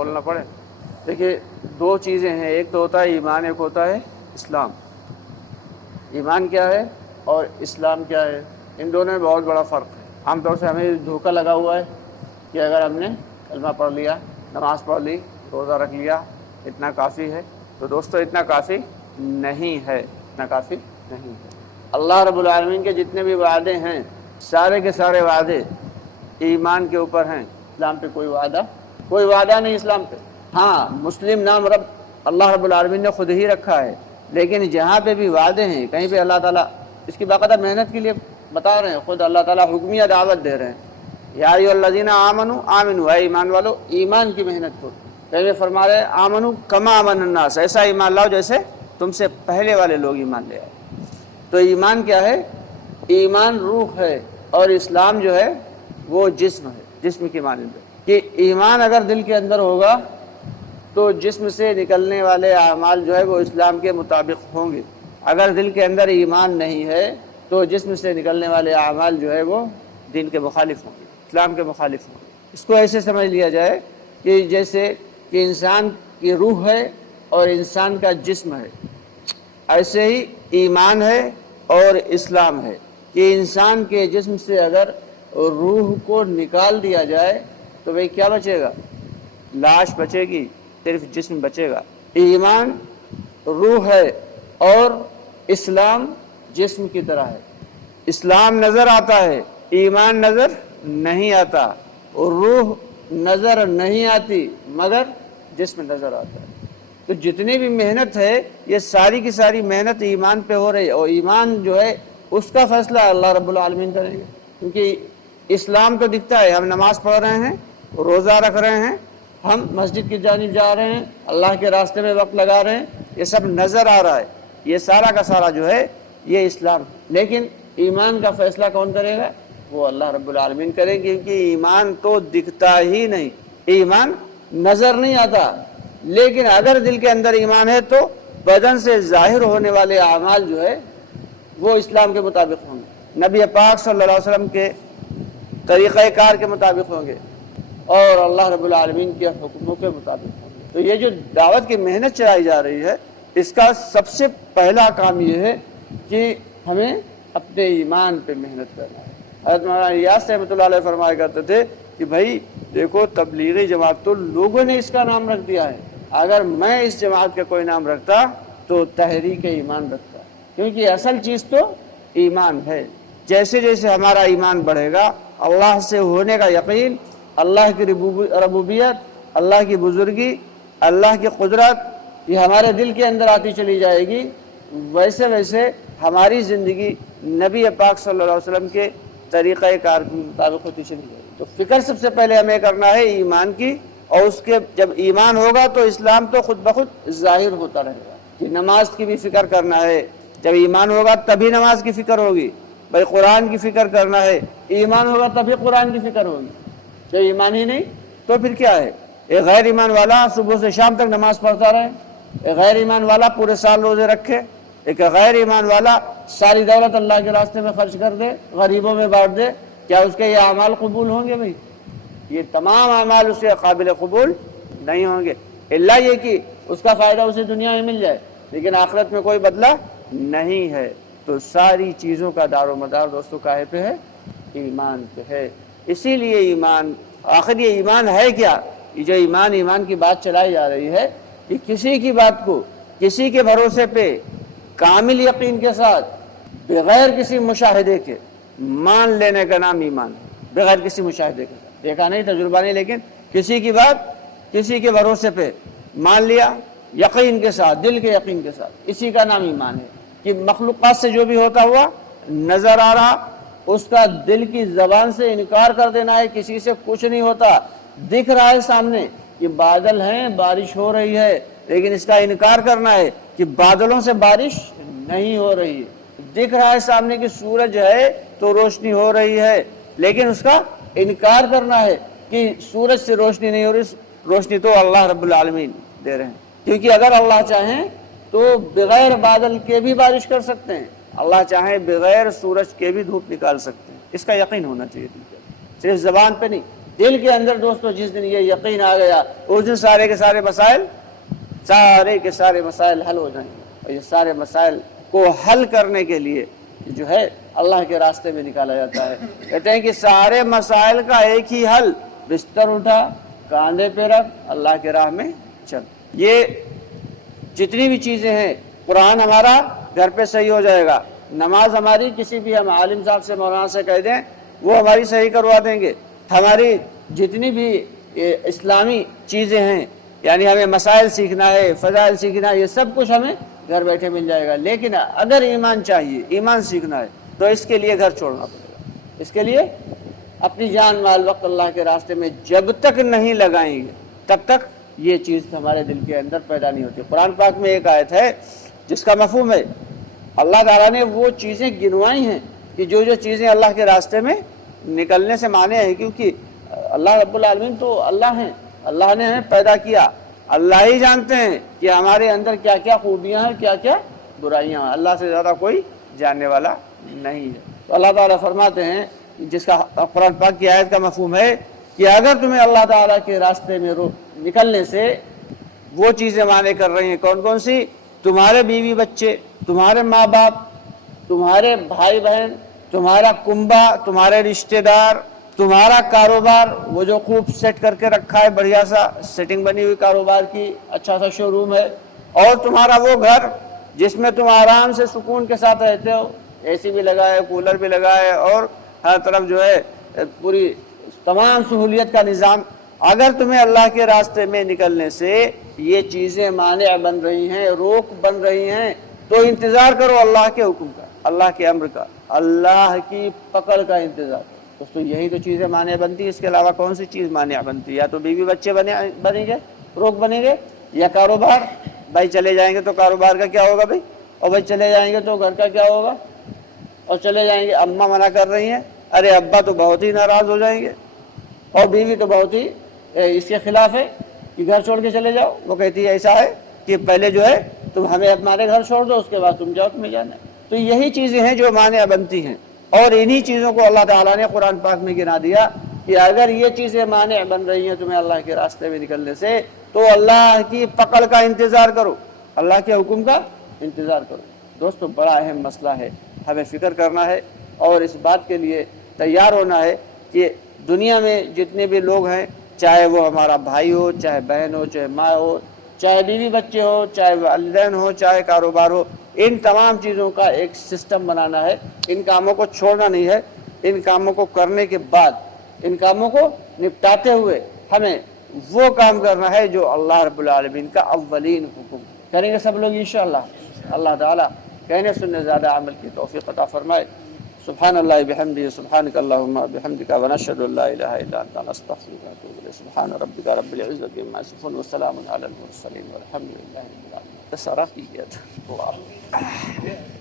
بولنا پڑے. دیکھیے دو چیزیں ہیں، ایک تو ہوتا ہے ایمان، ایک ہوتا ہے اسلام. ایمان کیا ہے اور اسلام کیا ہے، ان دونوں میں بہت بڑا فرق ہے. عام طور سے ہمیں دھوکہ لگا ہوا ہے کہ اگر ہم نے کلمہ پڑھ لیا، نماز پڑھ لی، روزہ رکھ لیا، اتنا کافی ہے. تو دوستو اتنا کافی نہیں ہے، اتنا کافی نہیں ہے. اللہ رب العالمین کے جتنے بھی وعدے ہیں سارے کے سارے وعدے ایمان کے اوپر ہیں. اسلام پہ کوئی وعدہ نہیں اسلام پہ. ہاں مسلم نام اللہ رب العالمین نے خود ہی رکھا ہے، لیکن جہاں پہ بھی وعدے ہیں کہیں پہ اللہ تعالیٰ اس کی باقاعدہ محنت کے لیے بتا رہے ہیں. خود اللہ تعالیٰ حکمیہ دعوت دے رہے ہیں، یا ایھا الذین آمنوا آمنوا، اے ایمان والو ایمان کی محنت کرو. پہلے فرما رہے آمنوا کما آمن الناس، ایسا ایمان لاؤ جیسے تم سے پہلے والے لوگ ایمان لے آئے. تو ایمان کیا ہے؟ ایمان روح ہے، اور اسلام جو ہے وہ جسم ہے، جسم کی مانند ہے. کہ ایمان اگر دل کے اندر ہوگا تو جسم سے نکلنے والے اعمال جو ہے وہ اسلام کے مطابق ہوں گے. اگر دل کے اندر ایمان نہیں ہے تو جسم سے نکلنے والے اعمال جو ہے وہ دین کے مخالف ہوں گے، اسلام کے مخالف ہوں گے. اس کو ایسے سمجھ لیا جائے کہ جیسے کہ انسان کی روح ہے اور انسان کا جسم ہے، ایسے ہی ایمان ہے اور اسلام ہے. کہ انسان کے جسم سے اگر روح کو نکال دیا جائے تو بھئی کیا بچے گا؟ لاش بچے گی، صرف جسم بچے گا. ایمان روح ہے اور اسلام جسم کی طرح ہے. اسلام نظر آتا ہے، ایمان نظر نہیں آتا. اور روح نظر نہیں آتی مگر جسم نظر آتا ہے. تو جتنی بھی محنت ہے یہ ساری کی ساری محنت ایمان پہ ہو رہی ہے، اور ایمان جو ہے اس کا فیصلہ اللہ رب العالمین کریں گے. کیونکہ اسلام تو دکھتا ہے، ہم نماز پڑھ رہے ہیں، روزہ رکھ رہے ہیں، ہم مسجد کی جانب جا رہے ہیں، اللہ کے راستے میں وقت لگا رہے ہیں، یہ سب نظر آ رہا ہے. یہ سارا کا سارا جو ہے یہ اسلام. لیکن ایمان کا فیصلہ کون کرے گا؟ وہ اللہ رب العالمین کریں گے. کیونکہ ایمان تو دکھتا ہی نہیں، ایمان نظر نہیں آتا. لیکن اگر دل کے اندر ایمان ہے تو بدن سے ظاہر ہونے والے اعمال جو ہے وہ اسلام کے مطابق ہوں گے، نبی پاک صلی اللہ علیہ وسلم کے طریقہ کار کے مطابق ہوں گے، اور اللہ رب العالمین کے حکموں کے مطابق ہوں گے. تو یہ جو دعوت کی محنت چلائی جا رہی ہے اس کا سب سے پہلا کام یہ ہے کہ ہمیں اپنے ایمان پہ محنت کرنا ہے. حضرت مولانا الیاس رحمۃ اللہ علیہ فرمایا کرتے تھے کہ بھائی دیکھو تبلیغی جماعت تو لوگوں نے اس کا نام رکھ دیا ہے، اگر میں اس جماعت کا کوئی نام رکھتا تو تحریک ایمان رکھتا. کیونکہ اصل چیز تو ایمان ہے. جیسے جیسے ہمارا ایمان بڑھے گا، اللہ سے ہونے کا یقین، اللہ کی ربوبیت، اللہ کی بزرگی، اللہ کی قدرت یہ ہمارے دل کے اندر آتی چلی جائے گی. ویسے ویسے ہماری زندگی نبی پاک صلی اللہ علیہ وسلم کے طریقہ کار کے مطابق ہوتی چلی جائے گی. تو فکر سب سے پہلے ہمیں کرنا ہے ایمان کی، اور اس کے جب ایمان ہوگا تو اسلام تو خود بخود ظاہر ہوتا رہے گا. کہ نماز کی بھی فکر کرنا ہے، جب ایمان ہوگا تبھی نماز کی فکر ہوگی. بھائی قرآن کی فکر کرنا ہے، ایمان ہوگا تبھی قرآن کی فکر ہوگی. جب ایمان ہی نہیں تو پھر کیا ہے؟ ایک غیر ایمان والا صبح سے شام تک نماز پڑھتا رہے، ایک غیر ایمان والا پورے سال روزے رکھے، ایک غیر ایمان والا ساری دولت اللہ کے راستے میں خرچ کر دے، غریبوں میں بانٹ دے. کیا اس کے یہ اعمال قبول ہوں گے؟ بھائی یہ تمام اعمال اس کے قابل قبول نہیں ہوں گے، الا یہ کہ اس کا فائدہ اسے دنیا میں مل جائے لیکن آخرت میں کوئی بدلہ نہیں ہے. تو ساری چیزوں کا دار و مدار دوستوں کاہے پہ ہے؟ ایمان پہ ہے. اسی لیے ایمان، آخر یہ ایمان ہے کیا؟ یہ جو ایمان کی بات چلائی جا رہی ہے کہ کسی کی بات کو کسی کے بھروسے پہ کامل یقین کے ساتھ بغیر کسی مشاہدے کے مان لینے کا نام ایمان ہے. بغیر کسی مشاہدے کے، دیکھا نہیں، تجربہ نہیں، لیکن کسی کی بات کسی کے بھروسے پہ مان لیا یقین کے ساتھ، دل کے یقین کے ساتھ، اسی کا نام ایمان ہے. کہ مخلوقات سے جو بھی ہوتا ہوا نظر آ رہا، اس کا دل کی زبان سے انکار کر دینا ہے، کسی سے کچھ نہیں ہوتا. دکھ رہا ہے سامنے کہ بادل ہیں، بارش ہو رہی ہے، لیکن اس کا انکار کرنا ہے کہ بادلوں سے بارش نہیں ہو رہی ہے. دکھ رہا ہے سامنے کہ سورج ہے تو روشنی ہو رہی ہے، لیکن اس کا انکار کرنا ہے کہ سورج سے روشنی نہیں ہو رہی، روشنی تو اللہ رب العالمین دے رہے ہیں. کیونکہ اگر اللہ چاہیں تو بغیر بادل کے بھی بارش کر سکتے ہیں، اللہ چاہیں بغیر سورج کے بھی دھوپ نکال سکتے ہیں. اس کا یقین ہونا چاہیے، صرف زبان پہ نہیں. دل کے اندر دوستو جس دن یہ یقین آ گیا اس دن سارے کے سارے مسائل حل ہو جائیں گے. اور یہ سارے مسائل کو حل کرنے کے لیے جو ہے اللہ کے راستے میں نکالا جاتا ہے. کہتے ہیں کہ سارے مسائل کا ایک ہی حل، بستر اٹھا، کاندھے پہ رکھ، اللہ کے راہ میں چل. یہ جتنی بھی چیزیں ہیں، قرآن ہمارا گھر پہ صحیح ہو جائے گا، نماز ہماری کسی بھی ہم عالم صاحب سے مولانا سے کہہ دیں وہ ہماری صحیح کروا دیں گے. ہماری جتنی بھی اسلامی چیزیں ہیں، یعنی ہمیں مسائل سیکھنا ہے، فضائل سیکھنا ہے، یہ سب کچھ ہمیں گھر بیٹھے مل جائے گا. لیکن اگر ایمان چاہیے، ایمان سیکھنا ہے تو اس کے لیے گھر چھوڑنا پڑے گا. اس کے لیے اپنی جان مال وقت اللہ کے راستے میں جب تک نہیں لگائیں گے تب تک یہ چیز ہمارے دل کے اندر پیدا نہیں ہوتی. قرآن پاک میں ایک آیت ہے جس کا مفہوم ہے، اللہ تعالیٰ نے وہ چیزیں گنوائی ہیں کہ جو چیزیں اللہ کے راستے میں نکلنے سے مانے ہیں، کیونکہ اللہ رب العالمین تو اللہ ہیں، اللہ نے ہمیں پیدا کیا، اللہ ہی جانتے ہیں کہ ہمارے اندر کیا کیا خوبیاں ہیں، کیا کیا برائیاں ہیں. اللہ سے زیادہ کوئی جاننے والا نہیں ہے. تو اللہ تعالیٰ فرماتے ہیں، جس کا قرآن پاک کی آیت کا مفہوم ہے کہ اگر تمہیں اللہ تعالیٰ کے راستے میں نکلنے سے وہ چیزیں مانے کر رہی ہیں، کون کون سی؟ تمہارے بیوی بچے، تمہارے ماں باپ، تمہارے بھائی بہن، تمہارا کنبہ، تمہارے رشتہ دار، تمہارا کاروبار، وہ جو خوب سیٹ کر کے رکھا ہے، بڑھیا سا سیٹنگ بنی ہوئی کاروبار کی، اچھا سا شو روم ہے، اور تمہارا وہ گھر جس میں تم آرام سے سکون کے ساتھ رہتے ہو، اے سی بھی لگا ہے، کولر بھی لگا ہے، اور ہر طرف جو ہے پوری تمام سہولیت کا نظام. اگر تمہیں اللہ کے راستے میں نکلنے سے یہ چیزیں مانع بن رہی ہیں، روک بن رہی ہیں، تو انتظار کرو اللہ کے حکم کا، اللہ کے امر کا، اللہ کی پکڑ کا انتظار. تو یہی تو چیزیں مانع بنتی، اس کے علاوہ کون سی چیز مانع بنتی؟ یا تو بیوی بچے بنیں گے، روک بنیں گے، یا کاروبار. بھائی چلے جائیں گے تو کاروبار کا کیا ہوگا بھائی، اور بھائی چلے جائیں گے تو گھر کا کیا ہوگا، اور چلے جائیں گے اماں منع کر رہی ہیں، ارے ابا تو بہت ہی ناراض ہو جائیں گے، اور بیوی تو بہت ہی اس کے خلاف ہے کہ گھر چھوڑ کے چلے جاؤ. وہ کہتی ہے ایسا ہے کہ پہلے جو ہے تم ہمیں ہمارے گھر چھوڑ دو، اس کے بعد تم جاؤ، تمہیں جانا ہے. تو یہی چیزیں ہیں جو مانع بنتی ہیں، اور انہی چیزوں کو اللہ تعالیٰ نے قرآن پاک میں گنا دیا کہ اگر یہ چیزیں مانع بن رہی ہیں تمہیں اللہ کے راستے میں نکلنے سے، تو اللہ کی پکڑ کا انتظار کرو، اللہ کے حکم کا انتظار کرو. دوستو بڑا اہم مسئلہ ہے، ہمیں فکر کرنا ہے اور اس بات کے لیے تیار ہونا ہے کہ دنیا میں جتنے بھی لوگ ہیں، چاہے وہ ہمارا بھائی ہو، چاہے بہن ہو، چاہے ماں ہو، چاہے بیوی بچے ہو، چاہے والدین ہو، چاہے کاروبار ہو، ان تمام چیزوں کا ایک سسٹم بنانا ہے. ان کاموں کو چھوڑنا نہیں ہے. ان کاموں کو کرنے کے بعد، ان کاموں کو نپٹاتے ہوئے ہمیں وہ کام کرنا ہے جو اللہ رب العالمین کا اولین حکم. کریں گے سب لوگ انشاءاللہ. اللہ تعالیٰ کہنے سننے زیادہ عمل کی توفیق عطا فرمائے. سبحان اللہ بحمدہ، سبحانک اللہم بحمدک، ونشہد ان لا الہ الا انت، نستغفرک ونتوب الیک. سبحان ربک رب العزۃ عما یصفون، وسلام علی المرسلین، والحمد للہ رب العالمین. سراقیت اللہ